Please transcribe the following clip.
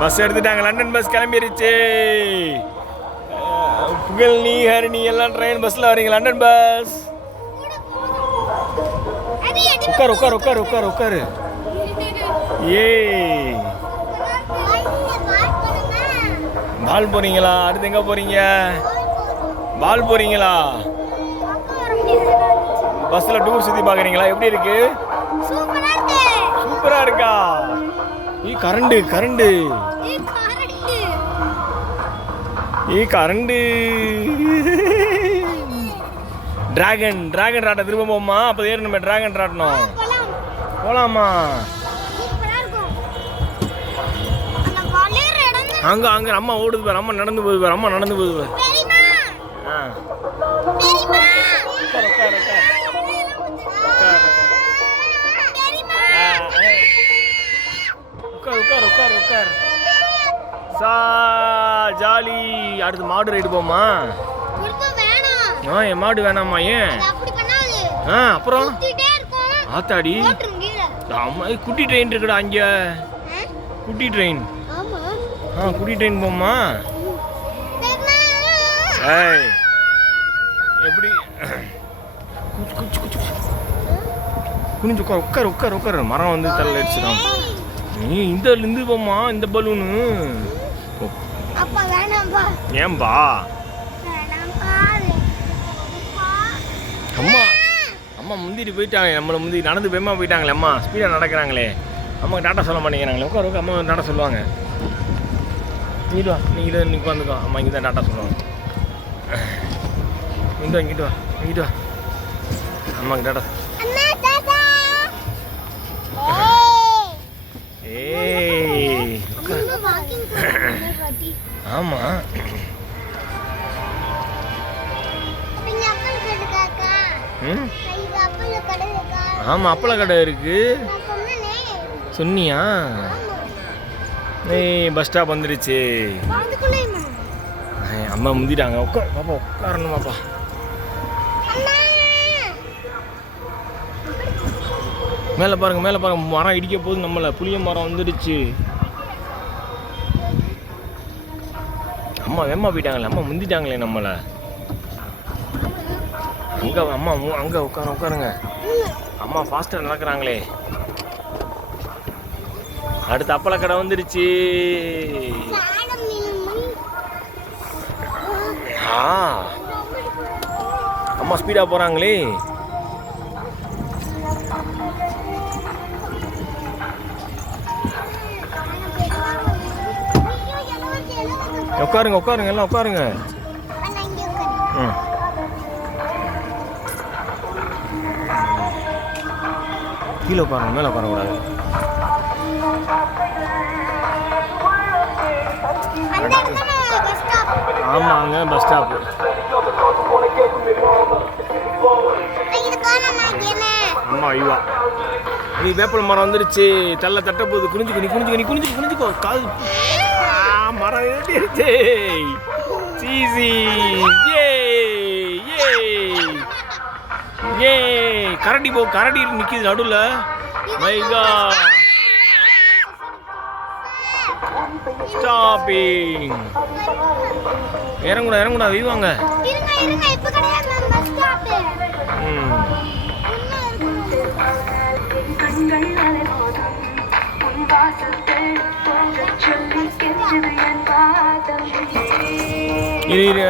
Bus எடுத்துட்டாங்க. London bus கிளம்பிருச்சு. புகழ்னி ஹரிணி எல்லாம் ட்ரெயின் பஸ்ஸில் வரீங்க. லண்டன் பஸ். உட்காரு உட்காரு உட்காரு உட்காரு உட்காரு. ஏய் பால் போறீங்களா? அடுத்து எங்கே போறீங்க? பால் போறீங்களா? பஸ்ஸில் டூர் சுற்றி பார்க்குறீங்களா? எப்படி இருக்கு? சூப்பராக இருக்கா? Current current current. Dragon dragon ராட்டை திரும்ப போமா? அப்போ ஏறணுமே டிராகன் ராட்டணும். போலாமா? அங்க அங்க அம்மா ஓடுது பாரு. அம்மா நடந்து போகுது பாரு. அம்மா நடந்து போகுது பாரு. உட்கார் உட்கார் உட்கார். ஜாலி. அடுத்து மாடு ரைடு போமா? என் மாடு வேணாமா? ஏன்? அப்புறம் ஆத்தாடி குட்டி ட்ரெயின் இருக்குடா அங்க. குட்டி ட்ரெயின். குட்டி ட்ரெயின் போமா? ஏய் எப்படி? குனிஞ்சு உட்கார் உட்கார் உட்கார் உட்கார். மரம் வந்து தள்ள அடிச்சிடும். நீ இந்த இருந்து போமா? இந்த பலூனு ஏன்பா? அம்மா அம்மா முந்திட்டு போயிட்டாங்க. நம்மளை முந்தி நடந்து வேகமாக போயிட்டாங்களே. அம்மா ஸ்பீடாக நடக்கிறாங்களே. அம்மா டாட்டா சொல்ல மாட்டேங்கிறாங்களே. உட்கார் உட்கார். அம்மா டாட்டா சொல்லுவாங்க. இங்கிட்டு வா. நீங்கள் இன்றைக்கி வந்துக்கோ. அம்மா இங்கே தான் டாட்டா சொல்லுவாங்க. இங்கிட்டு வா இங்கிட்டு வா இங்கிட்டு வா. அம்மாங்க டாட்டா. ஏய் ஆமாம் ஆமாம் அப்பள கடை இருக்கு. சொன்னியா? ஏய் பஸ் ஸ்டாப் வந்துடுச்சு. அம்மா முந்திட்டாங்க. உட்கார் பாப்பா உட்காரணும் பாப்பா. மேலே பாருங்க மேலே பாருங்க. மரம் இடிக்க போகுது நம்மளை. புளிய மரம் வந்துடுச்சு. அம்மா வேமா போயிட்டாங்களே. அம்மா முந்திட்டாங்களே நம்மளை. அங்கே அம்மா அங்கே உட்காருங்க. அம்மா ஃபாஸ்ட்டாக நடக்கிறாங்களே. அடுத்து அப்பள கடை வந்துடுச்சு. அம்மா ஸ்பீடாக போகிறாங்களே. உட்காருங்க உட்காருங்க எல்லாம் உட்காருங்க. கீழே உட்காருங்க மேலே உட்காரக்கூடாது. ஆமாங்க பஸ் ஸ்டாப்பு. அம்மா ஐயா நீ வேப்பல மரம் வந்துடுச்சு. தள்ள தட்ட போகுது. குனிஞ்சுக்கோ நீ குனிஞ்சுக்கோ நீ குனிஞ்சுக்கோ குனிஞ்சுக்கோ. காது மரம் ஏறிடுச்சு. சீசி ஏ கரடி போ. கரடி நிற்கிது நடுவில். My god stopping. இறங்குடா இறங்குடா. வீவாங்க. இரு